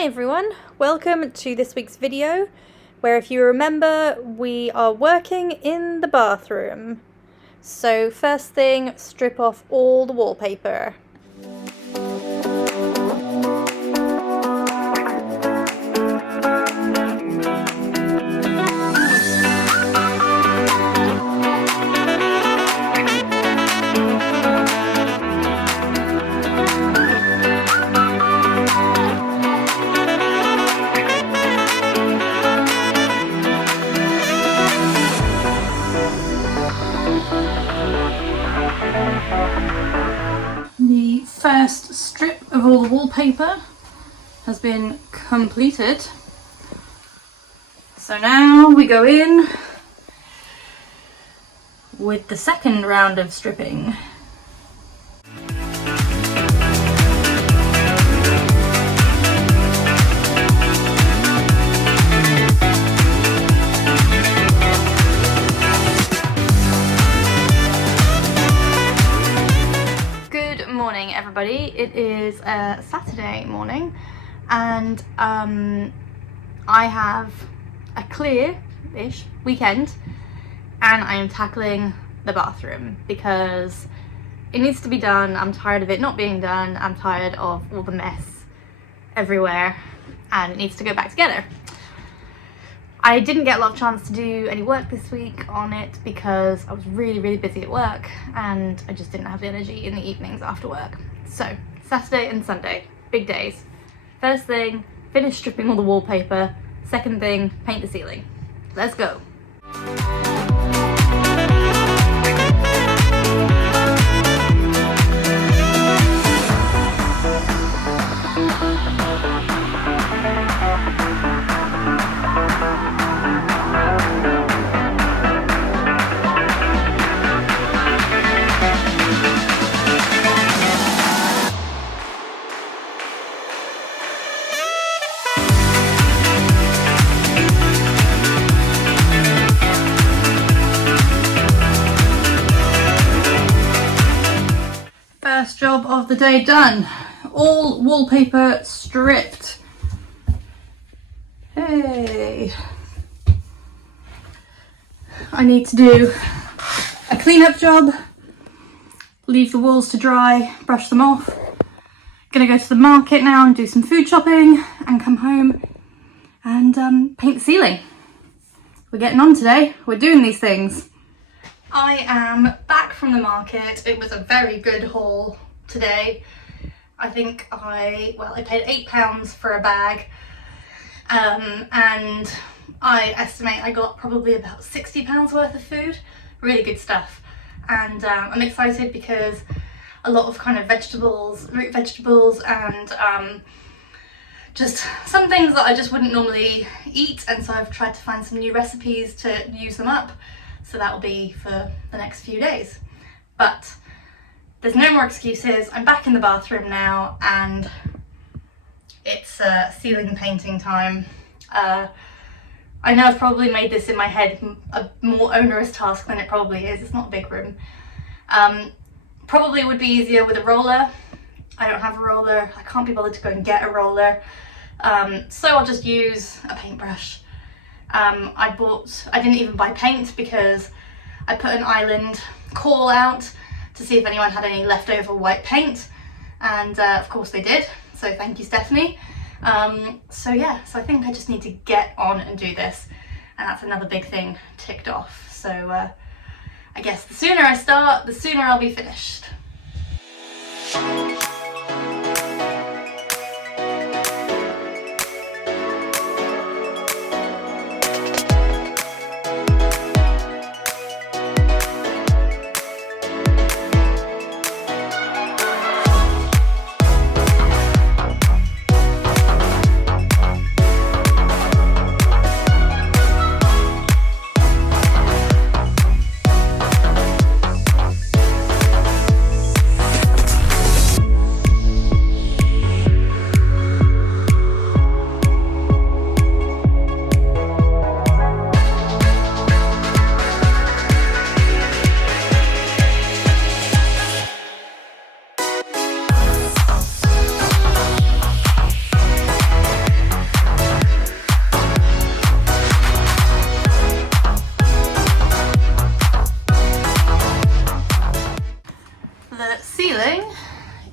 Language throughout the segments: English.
Hi everyone, welcome to this week's video where, if you remember, we are working in the bathroom. So first thing, strip off all the wallpaper. The first strip of all the wallpaper has been completed. So now we go in with the second round of stripping. Good morning everybody, it is a Saturday morning and I have a clear-ish weekend and I am tackling the bathroom because it needs to be done. I'm tired of it not being done. I'm tired of all the mess everywhere and it needs to go back together. I didn't get a lot of chance to do any work this week on it because I was really busy at work and I just didn't have the energy in the evenings after work. So Saturday and Sunday, big days. First thing, finish stripping all the wallpaper. Second thing, paint the ceiling. Let's go. First job of the day done. All wallpaper stripped. Hey. I need to do a cleanup job, leave the walls to dry, brush them off. Gonna go to the market now and do some food shopping and come home and paint the ceiling. We're getting on today, we're doing these things. I am back from the market. It was a very good haul today. I think I paid £8 for a bag and I estimate I got probably about £60 worth of food. Really good stuff. And I'm excited because a lot of kind of vegetables, root vegetables and just some things that I just wouldn't normally eat, and so I've tried to find some new recipes to use them up. So that will be for the next few days. But there's no more excuses. I'm back in the bathroom now and it's ceiling painting time. I know I've probably made this in my head a more onerous task than it probably is. It's not a big room. Probably would be easier with a roller. I don't have a roller. I can't be bothered to go and get a roller. So I'll just use a paintbrush. I didn't even buy paint because I put an island call out to see if anyone had any leftover white paint, and of course they did, so thank you Stephanie. So yeah, so I think I just need to get on and do this, and that's another big thing ticked off. So I guess the sooner I start, the sooner I'll be finished.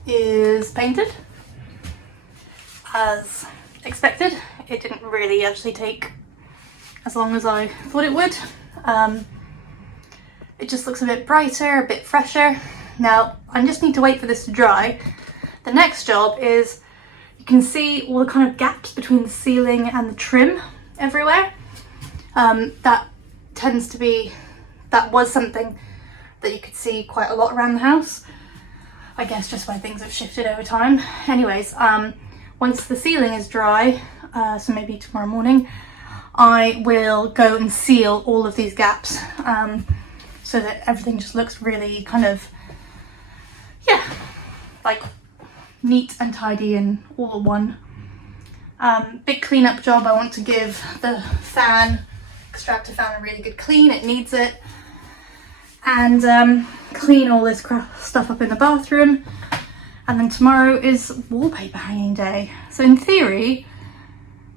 is painted. As expected, it didn't really actually take as long as I thought it would. It just looks a bit brighter, a bit fresher. Now, I just need to wait for this to dry. The next job is, you can see all the kind of gaps between the ceiling and the trim everywhere. That was something that you could see quite a lot around the house. I guess just where things have shifted over time. Anyways, once the ceiling is dry, so maybe tomorrow morning, I will go and seal all of these gaps, so that everything just looks really kind of, yeah, like neat and tidy and all in one. Big cleanup job. I want to give the extractor fan a really good clean. It needs it. And clean all this stuff up in the bathroom. And then tomorrow is wallpaper hanging day. So in theory,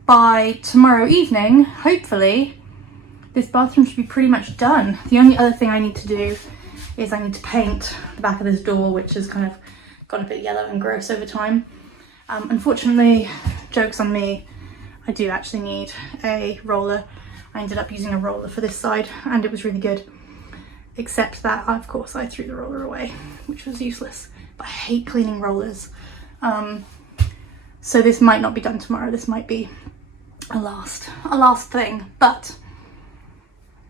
by tomorrow evening, hopefully, this bathroom should be pretty much done. The only other thing I need to do is I need to paint the back of this door, which has kind of gone a bit yellow and gross over time. Unfortunately, joke's on me, I do actually need a roller. I ended up using a roller for this side and it was really good. Except that, of course, I threw the roller away, which was useless. But I hate cleaning rollers. So this might not be done tomorrow. This might be a last thing. But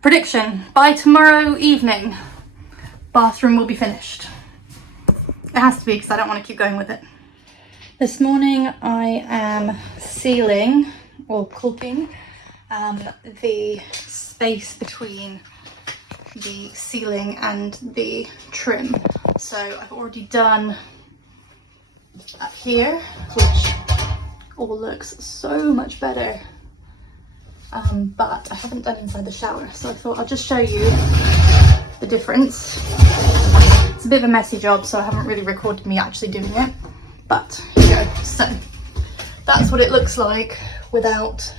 prediction, by tomorrow evening, bathroom will be finished. It has to be because I don't want to keep going with it. This morning I am sealing or caulking the space between the ceiling and the trim. So I've already done up here, which all looks so much better, but I haven't done inside the shower, so I thought I'll just show you the difference. It's a bit of a messy job, so I haven't really recorded me actually doing it, but here you go. So that's what it looks like without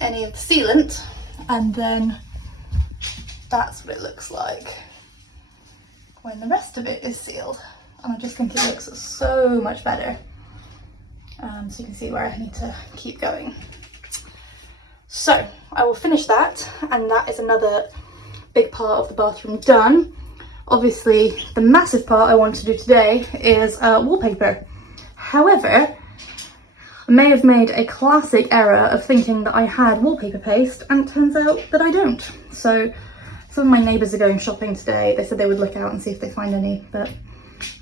any of the sealant, and then that's what it looks like when the rest of it is sealed. And I just think it looks so much better. So you can see where I need to keep going. So I will finish that, and that is another big part of the bathroom done. Obviously, the massive part I want to do today is wallpaper. However, I may have made a classic error of thinking that I had wallpaper paste, and it turns out that I don't. So some of my neighbours are going shopping today. They said they would look out and see if they find any, but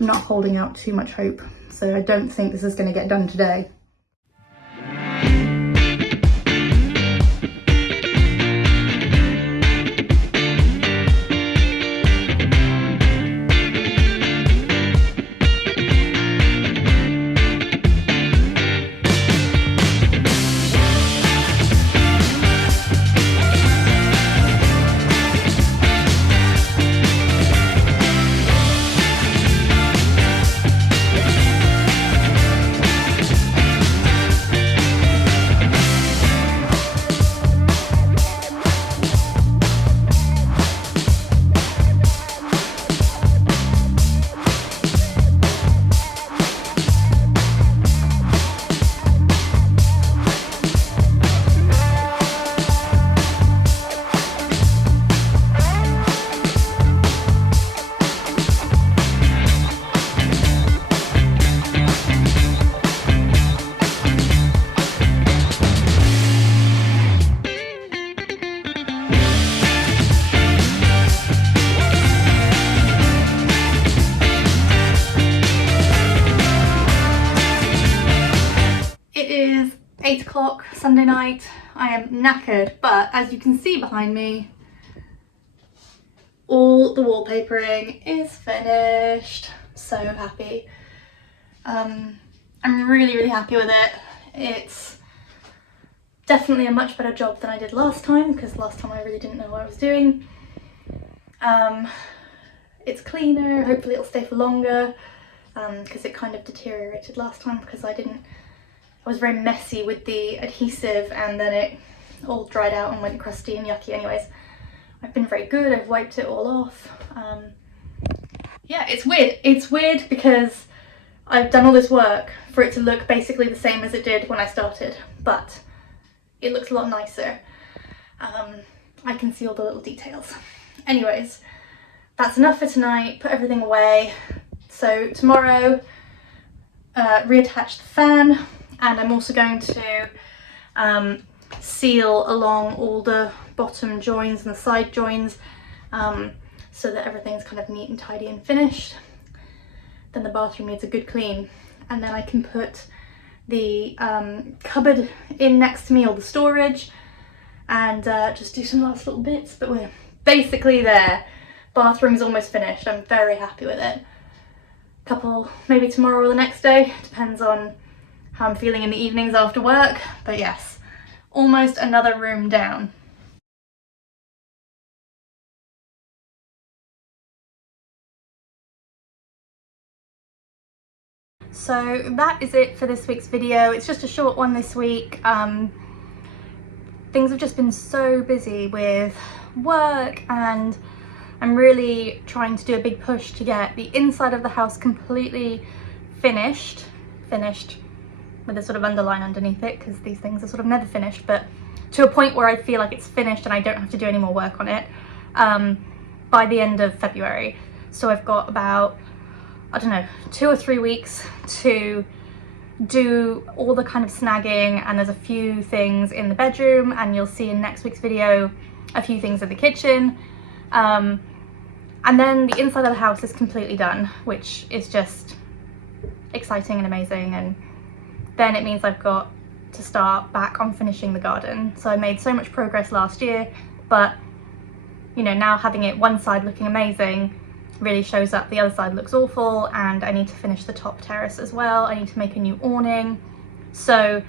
I'm not holding out too much hope. So I don't think this is going to get done today. It is 8 o'clock Sunday night. I am knackered, but as you can see behind me, all the wallpapering is finished. So happy. I'm really happy with it. It's definitely a much better job than I did last time, because last time I really didn't know what I was doing. It's cleaner, hopefully it'll stay for longer, because it kind of deteriorated last time because I was very messy with the adhesive, and then it all dried out and went crusty and yucky. Anyways, I've been very good. I've wiped it all off. Yeah, it's weird. It's weird because I've done all this work for it to look basically the same as it did when I started, but it looks a lot nicer. I can see all the little details. Anyways, that's enough for tonight. Put everything away. So tomorrow, reattach the fan, and I'm also going to seal along all the bottom joins and the side joins, so that everything's kind of neat and tidy and finished. Then the bathroom needs a good clean, and then I can put the cupboard in next to me, or the storage, and just do some last little bits. But we're basically there. Bathroom's almost finished. I'm very happy with it. Couple, maybe tomorrow or the next day, depends on how I'm feeling in the evenings after work. But yes, almost another room down. So that is it for this week's video. It's just a short one this week. Things have just been so busy with work, and I'm really trying to do a big push to get the inside of the house completely finished with a sort of underline underneath it, because these things are sort of never finished, but to a point where I feel like it's finished and I don't have to do any more work on it, by the end of February. So I've got about, I don't know, 2 or 3 weeks to do all the kind of snagging, and there's a few things in the bedroom, and you'll see in next week's video a few things in the kitchen. And then the inside of the house is completely done, which is just exciting and amazing. And then it means I've got to start back on finishing the garden. So I made so much progress last year, but you know, now having it one side looking amazing really shows up the other side looks awful, and I need to finish the top terrace as well. I need to make a new awning. So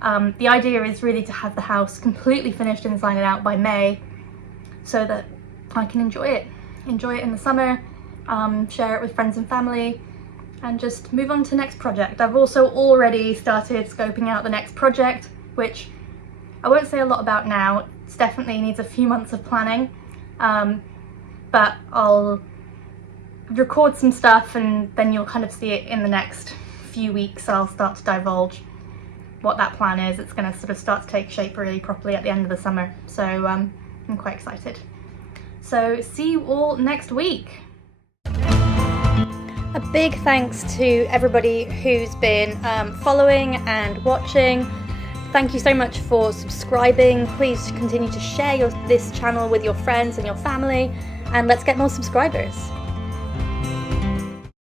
the idea is really to have the house completely finished inside and out by May, so that I can enjoy it in the summer, share it with friends and family, and just move on to the next project. I've also already started scoping out the next project, which I won't say a lot about now. It definitely needs a few months of planning, but I'll record some stuff, and then you'll kind of see it in the next few weeks. I'll start to divulge what that plan is. It's going to sort of start to take shape really properly at the end of the summer, so I'm quite excited. So see you all next week. A big thanks to everybody who's been following and watching. Thank you so much for subscribing. Please continue to share this channel with your friends and your family, and let's get more subscribers.